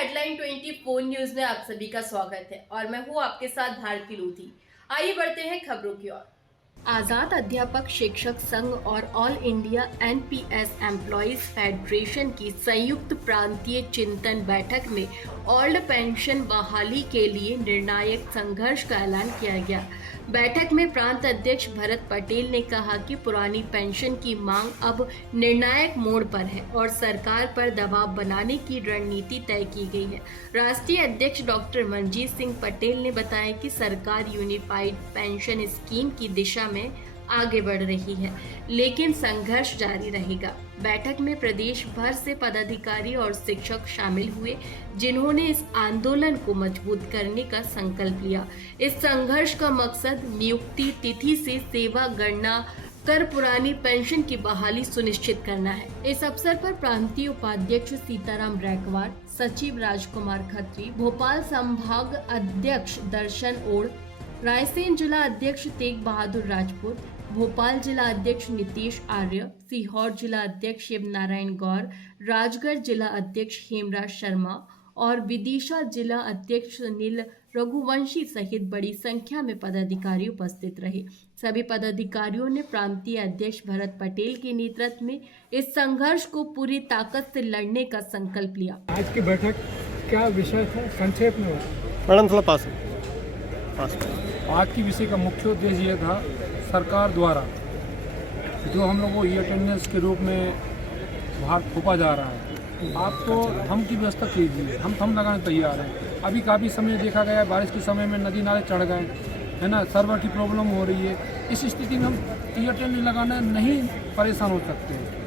Headline 24 news में आप सभी का स्वागत है और मैं हूं आपके साथ भारती लूथी। आइए बढ़ते हैं खबरों की ओर। आजाद अध्यापक शिक्षक संघ और all India NPS employees federation की संयुक्त प्रांतीय चिंतन बैठक में ओल्ड पेंशन बहाली के लिए निर्णायक संघर्ष का ऐलान किया गया। बैठक में प्रांत अध्यक्ष भरत पटेल ने कहा कि पुरानी पेंशन की मांग अब निर्णायक मोड़ पर है और सरकार पर दबाव बनाने की रणनीति तय की गई है। राष्ट्रीय अध्यक्ष डॉक्टर मनजीत सिंह पटेल ने बताया कि सरकार यूनिफाइड पेंशन स्कीम की दिशा में आगे बढ़ रही है, लेकिन संघर्ष जारी रहेगा। बैठक में प्रदेश भर से पदाधिकारी और शिक्षक शामिल हुए, जिन्होंने इस आंदोलन को मजबूत करने का संकल्प लिया। इस संघर्ष का मकसद नियुक्ति तिथि से सेवा गणना कर पुरानी पेंशन की बहाली सुनिश्चित करना है। इस अवसर पर प्रांतीय उपाध्यक्ष सीताराम रैकवार, सचिव राजकुमार खत्री, भोपाल संभाग अध्यक्ष दर्शन ओढ़, रायसेन जिला अध्यक्ष तेग बहादुर राजपूत, भोपाल जिला अध्यक्ष नीतीश आर्य, सीहोर जिला अध्यक्ष शिव नारायण गौर, राजगढ़ जिला अध्यक्ष हेमराज शर्मा और विदिशा जिला अध्यक्ष सुनील रघुवंशी सहित बड़ी संख्या में पदाधिकारी उपस्थित रहे। सभी पदाधिकारियों ने प्रांतीय अध्यक्ष भरत पटेल के नेतृत्व में इस संघर्ष को पूरी ताकत से लड़ने का संकल्प लिया। आज की बैठक क्या विषय था, संक्षेप में? मैडम थोड़ा पास। आज की विषय का मुख्य उद्देश्य यह था, सरकार द्वारा जो हम लोगों को ई अटेंडेंस के रूप में बाहर थोपा जा रहा है, आप तो हम की व्यवस्था कीजिए, हम थम लगाने तैयार हैं। अभी काफ़ी समय देखा गया, बारिश के समय में नदी नाले चढ़ गए है ना, सर्वर की प्रॉब्लम हो रही है। इस स्थिति में हम ई अटेंडेंस लगाने नहीं परेशान हो सकते हैं।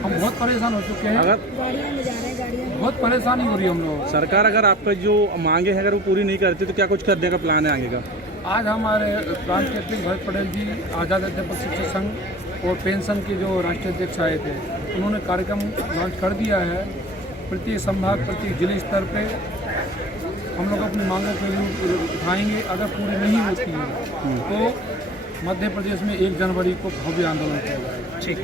हम बहुत परेशान हो चुके हैं, बहुत परेशानी हो रही है हम लोग। सरकार अगर आपका जो मांगे है अगर वो पूरी नहीं करती तो क्या कुछ करने का प्लान है आगे का? आज हमारे प्रांत के अध्यक्ष भरत पटेल जी, आज़ाद अध्यापक शिक्षक संघ और पेंशन के जो राष्ट्रीय अध्यक्ष आए थे, उन्होंने कार्यक्रम लॉन्च कर दिया है। प्रत्येक संभाग, प्रत्येक जिले स्तर पे हम लोग अपनी मांगों के लिए उठाएंगे। अगर पूरी नहीं होती है तो मध्य प्रदेश में 1 जनवरी को भव्य आंदोलन किया जाएगा। ठीक।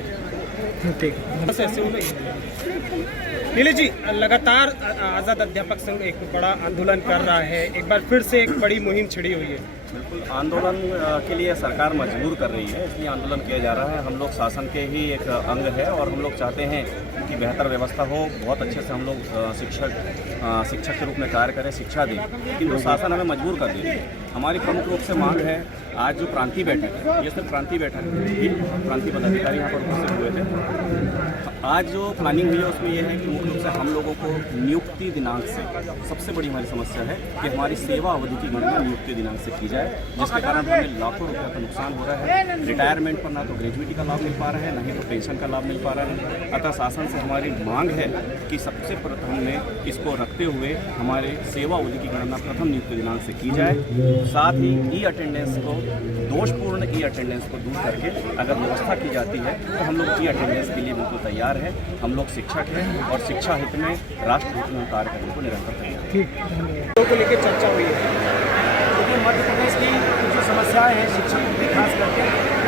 नीले जी, लगातार आज़ाद अध्यापक संघ एक बड़ा आंदोलन कर रहा है, एक बार फिर से एक बड़ी मुहिम छिड़ी हुई है। बिल्कुल, आंदोलन के लिए सरकार मजबूर कर रही है, इसलिए आंदोलन किया जा रहा है। हम लोग शासन के ही एक अंग है और हम लोग चाहते हैं कि बेहतर व्यवस्था हो, बहुत अच्छे से हम लोग शिक्षक के रूप में कार्य करें, शिक्षा दें, किंतु शासन हमें मजबूर कर दे। हमारी प्रमुख रूप से मांग है, आज जो प्रांतीय बैठक है, ये सिर्फ प्रांतीय बैठक है, प्रांतीय पदाधिकारी यहाँ पर उपस्थित हुए थे। आज जो प्लानिंग हुई है उसमें यह है कि मुख्य रूप से हम लोगों को नियुक्ति दिनांक से, सबसे बड़ी हमारी समस्या है कि हमारी सेवा अवधि की गणना नियुक्ति दिनांक से की जाए, जिसके कारण हमें लाखों रुपये का नुकसान हो रहा है। रिटायरमेंट पर ना तो ग्रेजुएटी का लाभ मिल पा रहा है, ना ही तो पेंशन का लाभ मिल पा रहा है। अतः शासन से हमारी मांग है कि सबसे प्रथम में इसको रखते हुए हमारे सेवा अवधि की गणना प्रथम नियुक्ति दिनांक से की जाए। साथ ही ई अटेंडेंस को, दोषपूर्ण ई अटेंडेंस को दूर करके अगर व्यवस्था की जाती है तो हम लोग ई अटेंडेंस के लिए बिल्कुल तैयार है। हम लोग शिक्षक हैं और शिक्षा हित में, राष्ट्र हित में कार्य करने को निरंतर तैयार हैं। को लेकर चर्चा हुई है, क्योंकि मध्य प्रदेश की जो समस्याएं हैं शिक्षक की, खास करके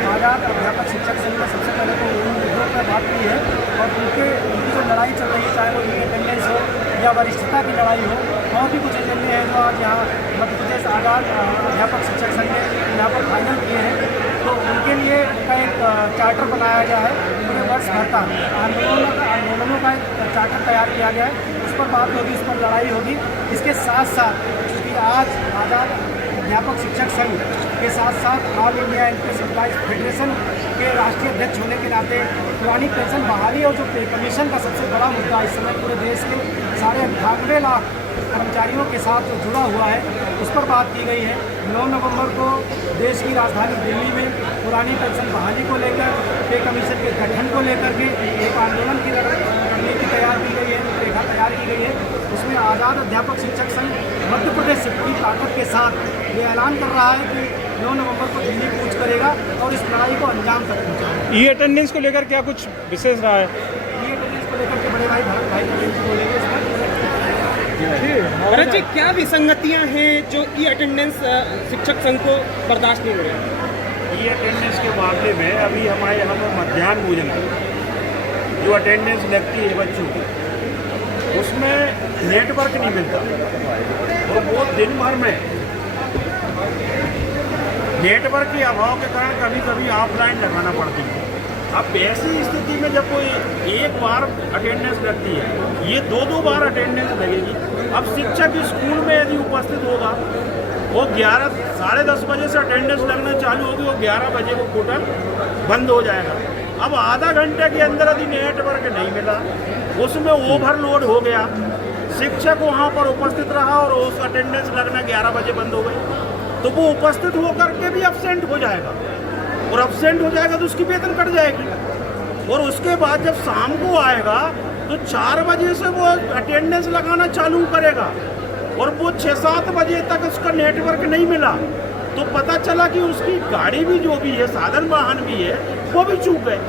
आज़ाद अध्यापक शिक्षक संघ ने सबसे पहले तो उन मुद्दों पर बात की है और उनकी जो लड़ाई चल रही है, चाहे वो इंडिपेंडेंस हो या वरिष्ठता की लड़ाई हो, और भी कुछ एजेंडे हैं जो आज यहाँ मध्य प्रदेश आज़ाद अध्यापक शिक्षक संघ ने यहाँ पर फाइनल किए हैं। तो उनके लिए उनका एक चार्टर बनाया गया है, पूरे वर्ष भर का आंदोलनों का एक चार्टर तैयार किया गया है। उस पर बात होगी, उस पर लड़ाई होगी। इसके साथ साथ क्योंकि आज आज़ाद अध्यापक शिक्षक संघ के साथ साथ all India NPS employees federation के राष्ट्रीय अध्यक्ष होने के नाते पुरानी पेंशन बहाली और जो पे कमीशन का सबसे बड़ा मुद्दा इस समय पूरे देश के 98.5 लाख कर्मचारियों के साथ जो जुड़ा हुआ है, उस पर बात की गई है। 9 नवंबर को देश की राजधानी दिल्ली में पुरानी पेंशन बहाली को लेकर, पे कमीशन के गठन को लेकर के एक आंदोलन की रणनीति तैयार की गई है, रूपरेखा तैयार की गई है। उसमें आज़ाद अध्यापक शिक्षक संघ मध्य प्रदेश से पूरी ताकत के साथ ये ऐलान कर रहा है कि 9 नवंबर को दिल्ली कूच करेगा और इस लड़ाई को अंजाम तक पहुँचाएगा। ई अटेंडेंस को लेकर क्या कुछ विशेष रहा है? ई अटेंडेंस को लेकर के बड़े भाई भरत भाई पटेल जी बोलेंगे इस पर। भरत जी, क्या विसंगतियां हैं जो ई अटेंडेंस शिक्षक संघ को बर्दाश्त नहीं हो रही है? ई अटेंडेंस के मामले में अभी हमारे यहाँ पर मध्याह्न भोजन जो अटेंडेंस लगती है बच्चों की, उसमें नेटवर्क नहीं मिलता और वो दिन भर में नेटवर्क के अभाव के कारण कभी कभी ऑफलाइन लगाना पड़ती है। अब ऐसी स्थिति में जब कोई एक बार अटेंडेंस लगती है, ये दो बार अटेंडेंस लगेगी। अब शिक्षक स्कूल में यदि उपस्थित होगा, वो 11 साढ़े 10 बजे से अटेंडेंस लगना चालू होगी, वो 11 बजे को पोर्टल बंद हो जाएगा। अब आधा घंटे के अंदर यदि नेटवर्क नहीं मिला, उसमें ओवरलोड हो गया, शिक्षक वहाँ पर उपस्थित रहा और उस अटेंडेंस लगना 11 बजे बंद हो गई, तो वो उपस्थित होकर के भी अब्सेंट हो जाएगा और अब्सेंट हो जाएगा तो उसकी वेतन कट जाएगी। और उसके बाद जब शाम को आएगा तो 4 बजे से वो अटेंडेंस लगाना चालू करेगा और वो 6-7 बजे तक उसका नेटवर्क नहीं मिला, तो पता चला कि उसकी गाड़ी भी जो भी है, साधन वाहन भी है, वो भी चूक गए।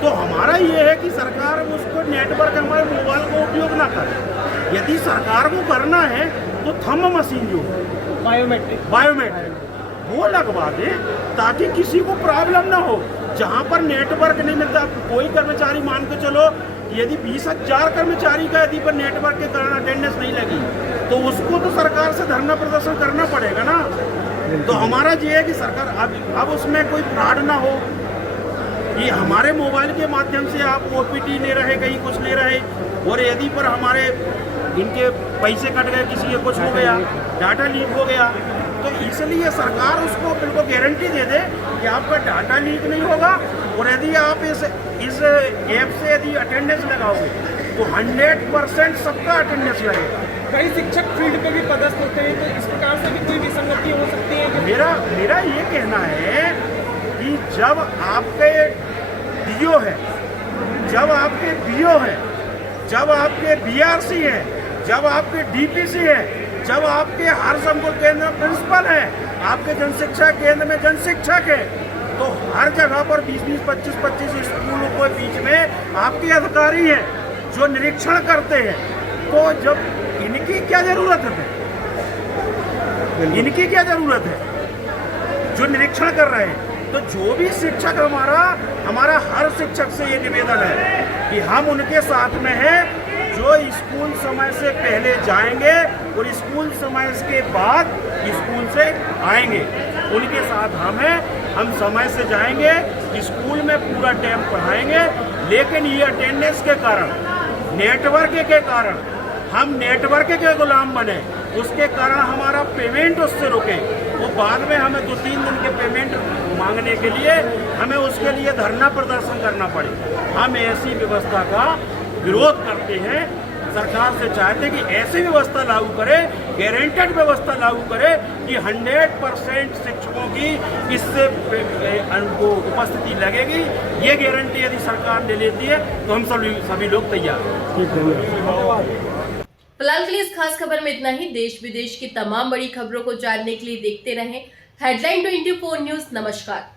तो हमारा ये है कि सरकार उसको नेटवर्क हमारे मोबाइल का उपयोग ना करे। यदि सरकार को करना है तो थंब मशीन जो बायोमेट्रिक वो लगवा दे, ताकि किसी को प्रॉब्लम ना हो। जहाँ पर नेटवर्क नहीं मिलता, कोई कर्मचारी मान के चलो यदि 20,000 कर्मचारी का यदि पर नेटवर्क के कारण अटेंडेंस नहीं लगी, तो उसको तो सरकार से धरना प्रदर्शन करना पड़ेगा ना। तो हमारा ये है कि सरकार अब उसमें कोई फ्रॉड ना हो। ये हमारे मोबाइल के माध्यम से आप OPT ले रहे, कहीं कुछ ले रहे, और यदि पर हमारे इनके पैसे कट गए, किसी के कुछ हो गया, डाटा लीक हो गया, तो इसलिए सरकार उसको बिल्कुल गारंटी दे दे कि आपका डाटा लीक नहीं होगा। और यदि आप इस ऐप से यदि अटेंडेंस लगाओगे तो 100% सबका अटेंडेंस लगेगा। कई शिक्षक फील्ड पे भी पदस्थ होते हैं, तो इस प्रकार से भी कोई विसंगति हो सकती है। मेरा ये कहना है कि जब आपके DO है, जब आपके BO है, जब आपके BRC है, जब आपके DPC है, जब आपके हर संकुल केंद्र में प्रिंसिपल है, आपके जनशिक्षा केंद्र में जनशिक्षक है, तो हर जगह पर 20-20, 25-25 स्कूलों के बीच में आपके अधिकारी हैं जो निरीक्षण करते हैं। तो जब इनकी क्या जरूरत है, इनकी क्या जरूरत है जो निरीक्षण कर रहे हैं। तो जो भी शिक्षक हमारा हर शिक्षक से ये निवेदन है कि हम उनके साथ में हैं जो स्कूल समय से पहले जाएंगे और स्कूल समय के बाद स्कूल से आएंगे, उनके साथ हम हैं। हम समय से जाएंगे, स्कूल में पूरा टाइम पढ़ाएंगे, लेकिन ये अटेंडेंस के कारण, नेटवर्क के कारण हम नेटवर्क के गुलाम बने, उसके कारण हमारा पेमेंट उससे रुके, वो बाद में हमें 2-3 दिन के पेमेंट मांगने के लिए हमें उसके लिए धरना प्रदर्शन करना पड़े। हम ऐसी व्यवस्था का विरोध करते हैं। सरकार से चाहते कि ऐसी व्यवस्था लागू करे, गारंटेड व्यवस्था लागू करे कि 100% शिक्षकों की इससे उनको उपस्थिति लगेगी। ये गारंटी यदि सरकार ले लेती है तो हम सभी लोग तैयार हैं। फिलहाल के लिए इस खास खबर में इतना ही। देश विदेश की तमाम बड़ी खबरों को जानने के लिए देखते रहें हेडलाइन 24 न्यूज। नमस्कार।